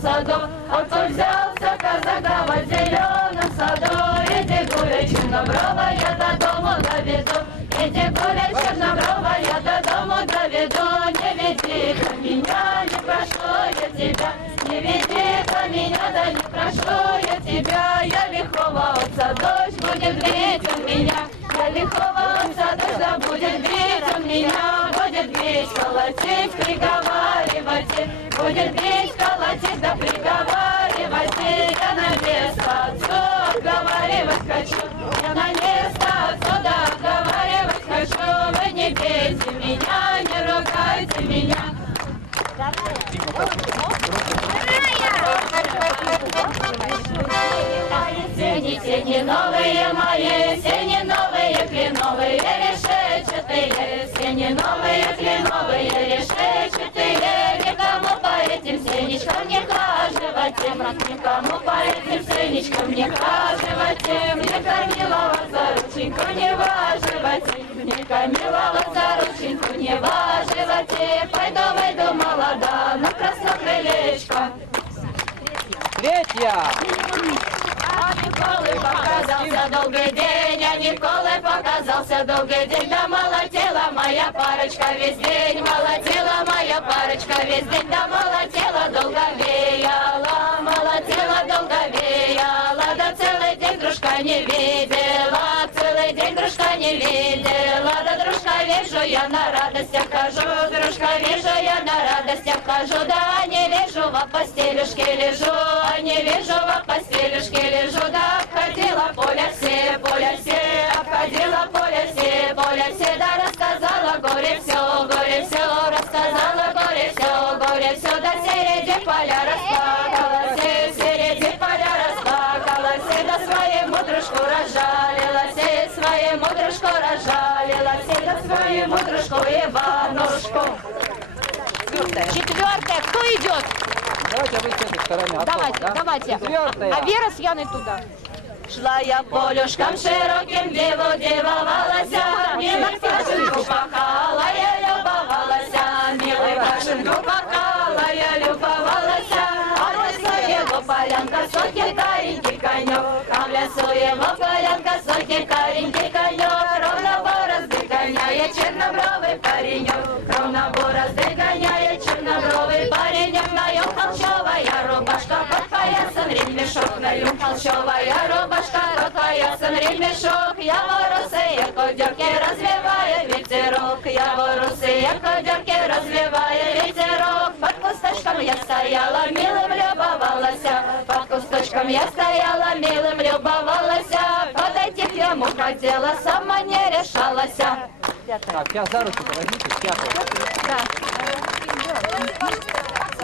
саду. Откуда взялся казак в зеленом саду? Иди гуляй, чернобровая, до дому доведу. Иди гуляй, чернобровая, до дому доведу. Не веди-ка меня, не прошу я тебя. Не веди-ка меня, да не прошу я тебя. Я лихого отца дочь, будет бить он меня. Я лихого отца дочь, да будет бить он меня. Будет бить, колотить, приговаривать. Будет бить, колотить, да приговаривать. Я на место отцу отговаривать хочу. Я на место отцу да отговаривать хочу. Вы не бейте меня, не ругайте меня. Сени новые мои, сени новые кленовые, решетчатые, сени новые кленовые, решетчатые. Никому по этим сенечкам не хаживайте, никому по этим сенечкам не хаживайте. Мне милого за рученьку не важивайте, мне милого за рученьку не важивайте. Пойду молода на краснокрылечко. Третья. Николы показался долгий день, а Николы показался долгий день. Да молотела моя парочка весь день, молотела моя парочка весь день. Да молотела долго веяла, молотела долго веяла. Да целый день дружка не видела, целый день дружка не видела. Да дружка вижу я на радостях хожу, дружка вижу я на радостях хожу. Да не вижу во постелюшке лежу, а не вижу во постелюшке лежу. Да обходила поля все, обходила поля все, да рассказала горе все, рассказала горе все, да среди поля расплакалась, среди поля расплакалась, да своему дружку разжалилась, своему дружку разжалилась, да своему дружку Иванушку. Четвертая. Кто идет? Давайте вы с этой стороны. Давайте, да? давайте. Четвертая. А Вера с Яной туда. Шла я полюшкам широким, девалась, милой Пашеньку пахала, я любовалась, милой Пашеньку пахала, я любовалась, а в лесу его полянка, сокий каренький конек, а в лесу его полянка, сокий каренький конек, ровно борозды гоняет чернобровый паренек, ровно борозды гоняет чернобровый паренек, на нем холщовая рубашка, под поясом ремешок, на нем холщовая рубашка, подпоясан ремешок, я ворусые кудерки развивая ветерок, я ворусые кудерки развивая ветерок. Под кусточком я стояла, милым любовалась, под кусточком я стояла, милым любовалась, подойти к нему хотела, сама не решалась. Так, сейчас за руку возьмите, пятая.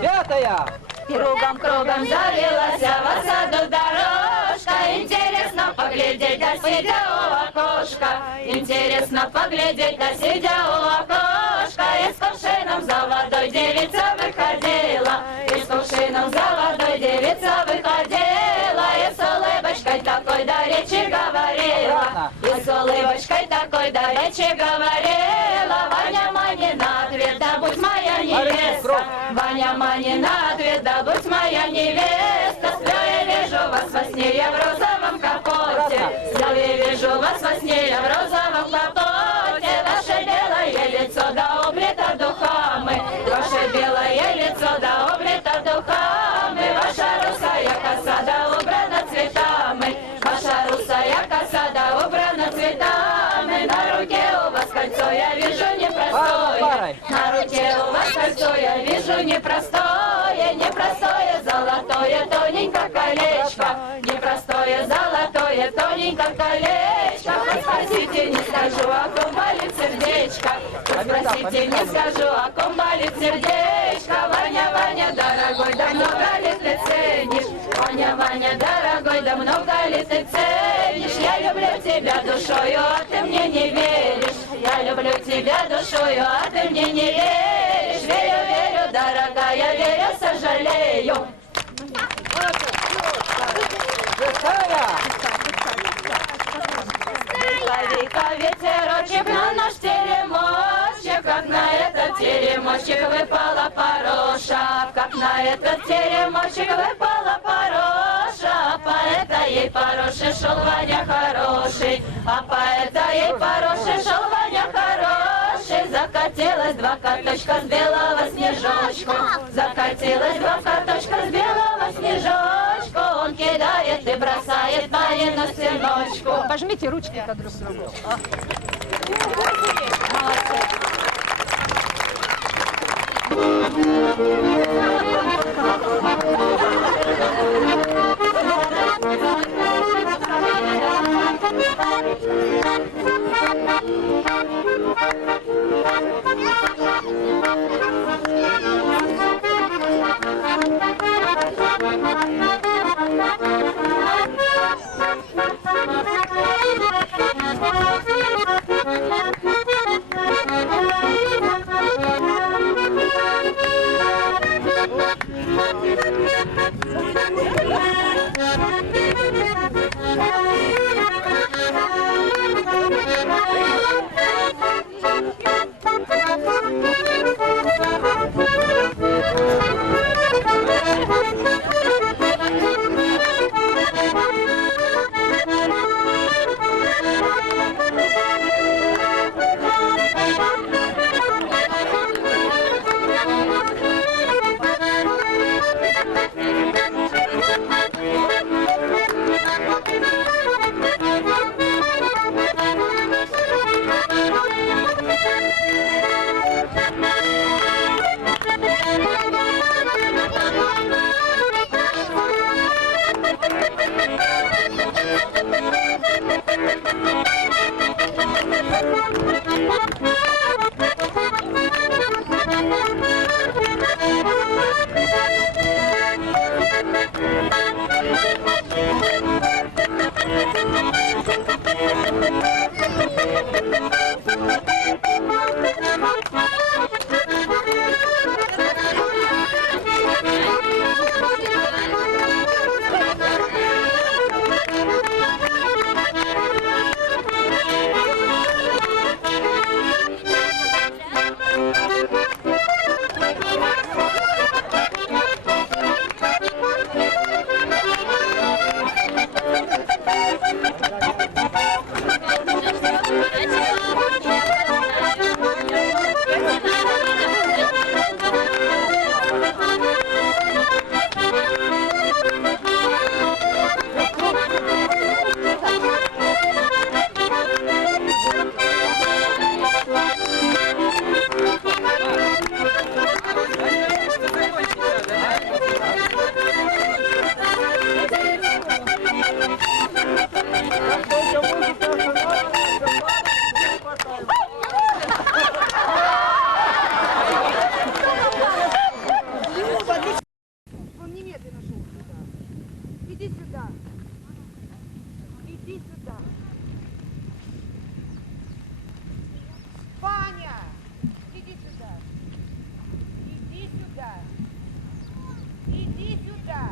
Пятая. Кругом завелась в саду дорожка, интересно поглядеть, да сидя у окошка, интересно поглядеть, да сидя у окошка, и с кувшином за водой девица выходила, и с кувшином за водой девица выходила, и с улыбочкой такой до речи говорила, и с улыбочкой такой до речи говорила, Ваня Манина, ответ, да будь моя невеста, Ваня Манина, ответ, да будь моя невеста, сплю я вижу вас во сне, я в розовом капоте, сплю я вижу вас во сне, я в розовом капоте, ваше белое лицо да облито духами, ваше белое лицо да облито духами, ваша русая коса да убрана цветами, ваша русая коса да убрана цветами, на руке у вас кольцо я вижу непростое, на руке у вас кольцо я вижу непростое, непростое золотое тоненько колечко, непростое золотое тоненько колечко, хоть спросите, не скажу, о ком болит сердечко, хоть спросите, не скажу, о ком болит сердечко, Ваня, Ваня, дорогой, да много ли ты ценишь, Ваня, Ваня, дорогой, да много ли ты ценишь, я люблю тебя душою, а ты мне не веришь, я люблю тебя душою, а ты мне не веришь, верю, верю, дорогая, верю, сожалею. Века ветерочек на наш теремочек, как на этот теремочек выпала пороша, как на этот теремочек выпала Пороша, поэта ей Пороше шел Ваня хороший, а поэта ей Пороше шел Ваня хороший. Закатилась два каточка с белого снежочку, закатилась два каточка с белого снежочку. Он кидает и бросает Марину сыночку. Пожмите ручки-то друг другу. Он немедленно шел сюда. Иди сюда. Иди сюда. Ваня! Иди сюда. Иди сюда. Иди сюда.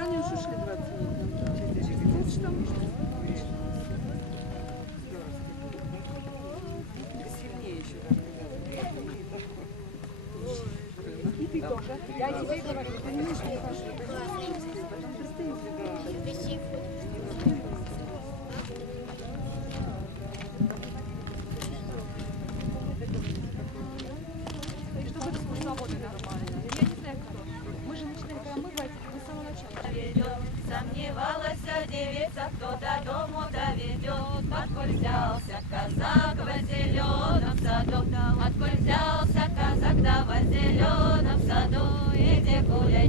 Они уже шли 20 минут. Что там? Сильнее еще даже. И ты тоже. Я тебе говорю, ты немножко не пошли. Потом быстрее. Чтобы экскурсоводы нормально.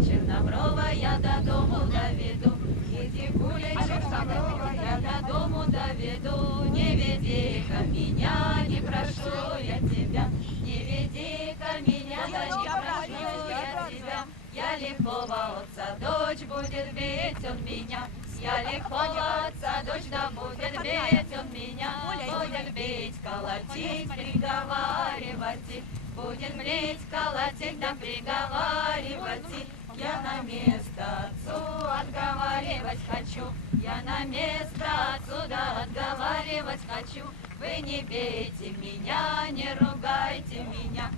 чернобровая, я до дому доведу. Иди гуляй, чернобровая, я до дому доведу. Не веди-ка меня, не прошу я тебя. Не веди-ка меня, да не прошу я тебя. Я лихого отца дочь, будет бить он меня. Я лихого отца дочь, да будет бить он меня. Будет бить, колотить, приговаривать. Будет бить, колотить, да приговаривать. Я на место отцу отговаривать хочу. Я на место отсюда отговаривать хочу. Вы не бейте меня, не ругайте меня.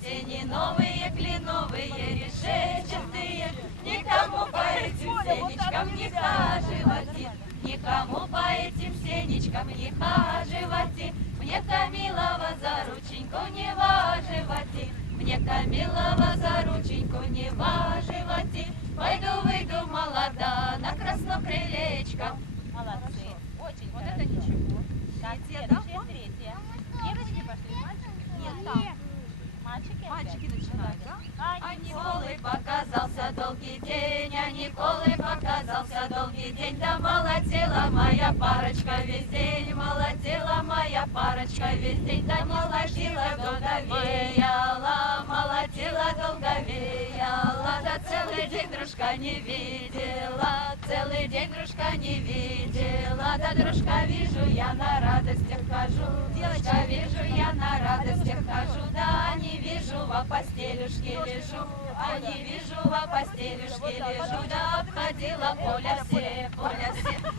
Все не новые, кленовые, решетчатые. Никому по этим сенечкам не хаживать. Никому по этим сенечкам не хаживать. Мне Камилова за рученьку не важивать. Мне Камилова за рученьку не важивать. Пойду, выйду молода на краснокрылечко. Молодцы. Очень вот это ничего. Так, следующая, третья. Девочки пошли, мальчики? Нет, там. Мальчики начинают, да? А Николы показался долгий день, а Николы показался долгий день. Да молотела моя парочка весь день, молотела моя парочка весь день. Да молотила долго веяла, молотила долго веяла. Да целый день дружка не видела, целый день дружка не видела. Да дружка вижу, я на радостях хожу, дружка вижу, я на радостях хожу. Да не вижу, во постелюшке лежу, а не вижу, во постелюшке лежу. Да обходила поля все,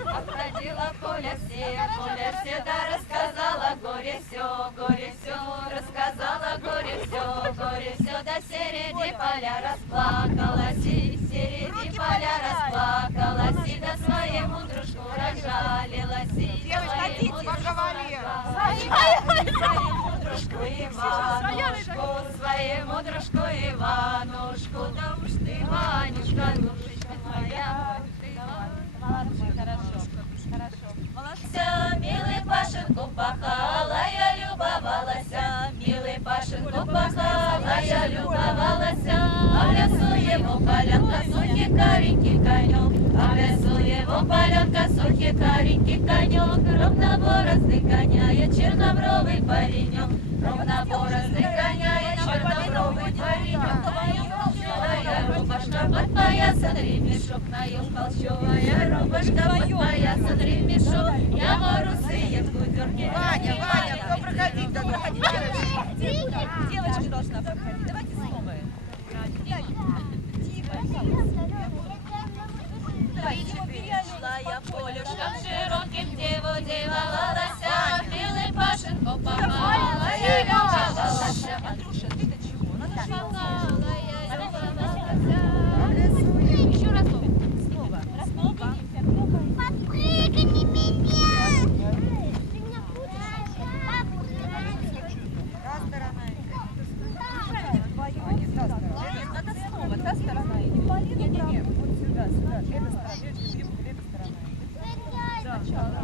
обходила поля все, да рассказала горе все, рассказала горе все, да середи поля расплакалась, середи поля расплакалась, и да своему дружку разжалилась, своему дружку Иванушку, своему дружку Иванушку, да уж ты, Ванюшка, душечка моя, Молодцы, хорошо. молодца, милый Пашенку пахала, я любовалась, милый Пашенку пахала, я любовалась, а в лесу его полянка, сухий каренький конек, а в лесу его полянка, сухий каренький конек, ровнобороздый гоняет чернобровый паренек, ровнобороздый гоняет чернобровый паренек. Холщовая рубашка подпоясан ремешок, на нем холщовая рубашка подпоясан ремешок. Я ворусые в кудерке. Ваня, кто проходить? Кто проходить? Девочки должна проходить. Давайте снова. Шла я полюшком широким, деву девовалася, милый Пашенко помала, я любовалась. Андрюша, ты-то чего? Надо Помала, я любовалась. еще разок. Снова. Снова. Попрыгни меня! Ты меня Нет, надо снова. Та сторона идет. Не-не-не, вот сюда. Эта сторона. Эта сторона. Да, сначала.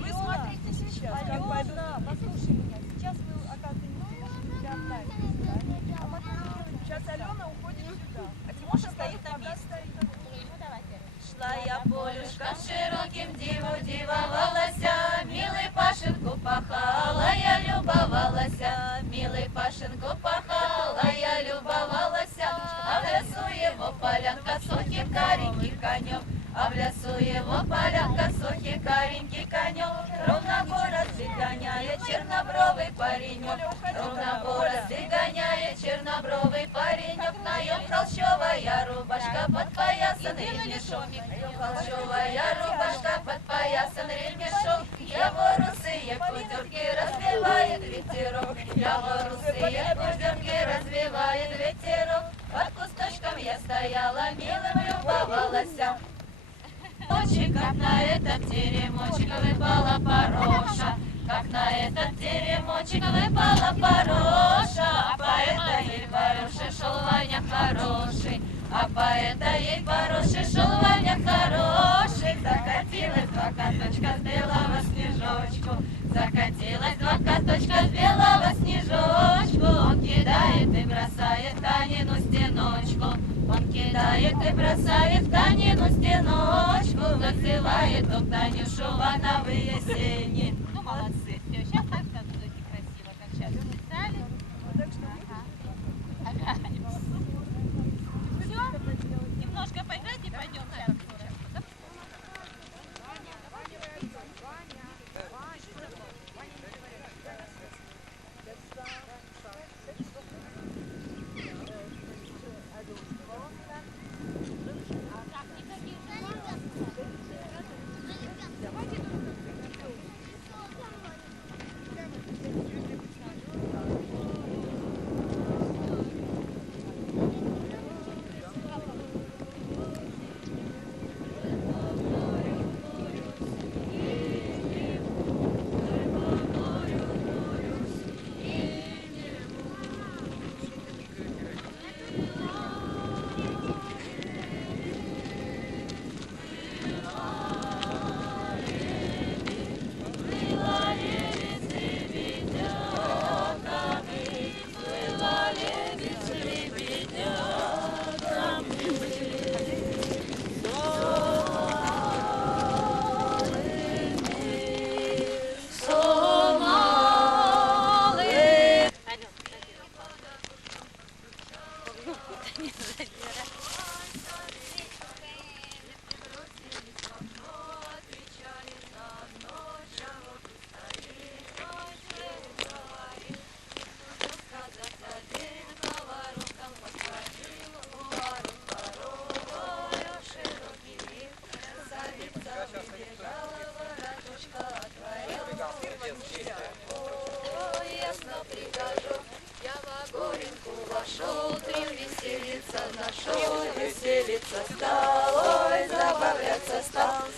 Вы смотрите сейчас, как пойдут. Послушай меня. Сейчас вы, оказывается, а потом сейчас Алена уходит сюда. А Тимоша стоит на месте. Шла я полюшком широким, диву дивовалася, милый Пашенку пахала, я любовалася, милый Пашенку пахала, я любовалася, а в лесу его полянка, сухий каренький конек, а в лесу его полянка, сухий каренький конек, ровнобороздый гоняет чернобровый паренек, ровнобороздый гоняет чернобровый паренек, на нем холщовая рубашка подпоясан ремешок, холщовая рубашка подпоясан ремешок, его русые кудерки развивает ветерок, его русые кудерки развивает ветерок, под кусточком я стояла, милым любовалась. Ночи, как на этот теремочек выпала пороша, как на этот теремочек выпала пороша, а по этой пороше шел Ваня хороший, а по этой пороше шел Ваня хороший. Закатилась два каточка с белого снежочку, закатилась два каточка с белого снежочку, он кидает и бросает Танину стеной. бросает Танину стеночку, называет он Танюшу вановые сени. Ну, молодцы. Все, сейчас так будете красиво, как сейчас. Записали? Ага. Все? Немножко поиграть и пойдем сейчас.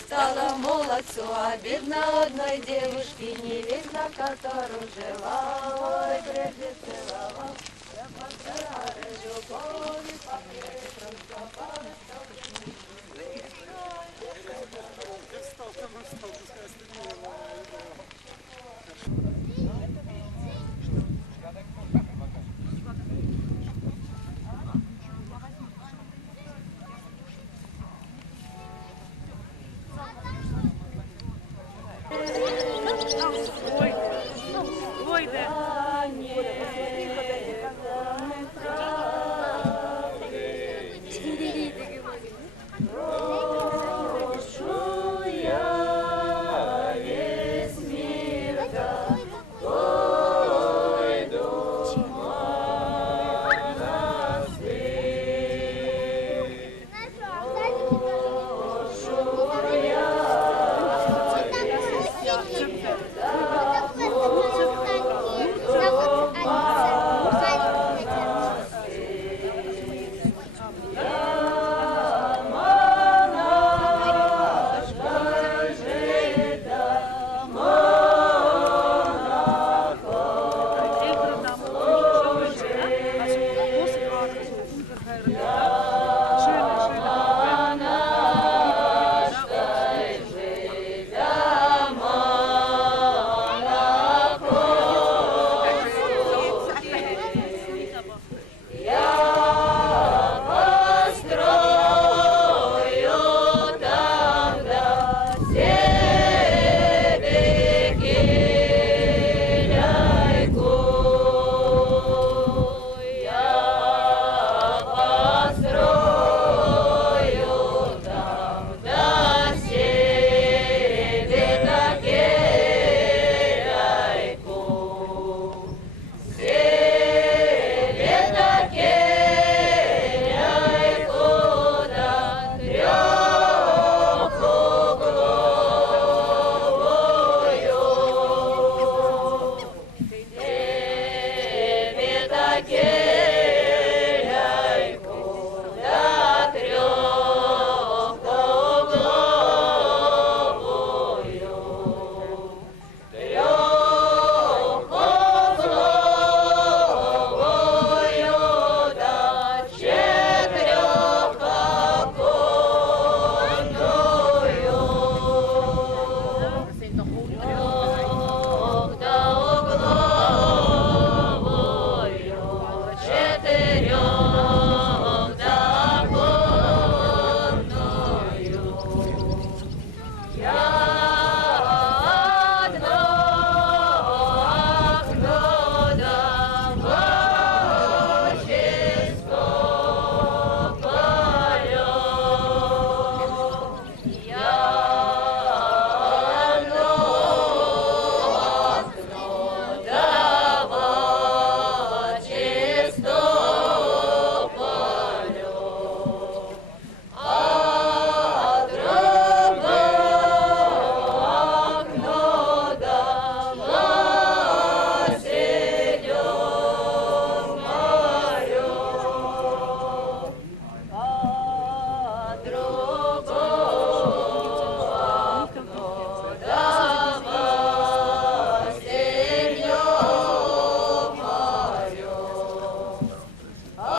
Стало молодцу обидно одной девушки, не видно, которую жила, ой, прежде целовал. Я постараюсь любовью покрепком скопалась. Ой, да. Четырех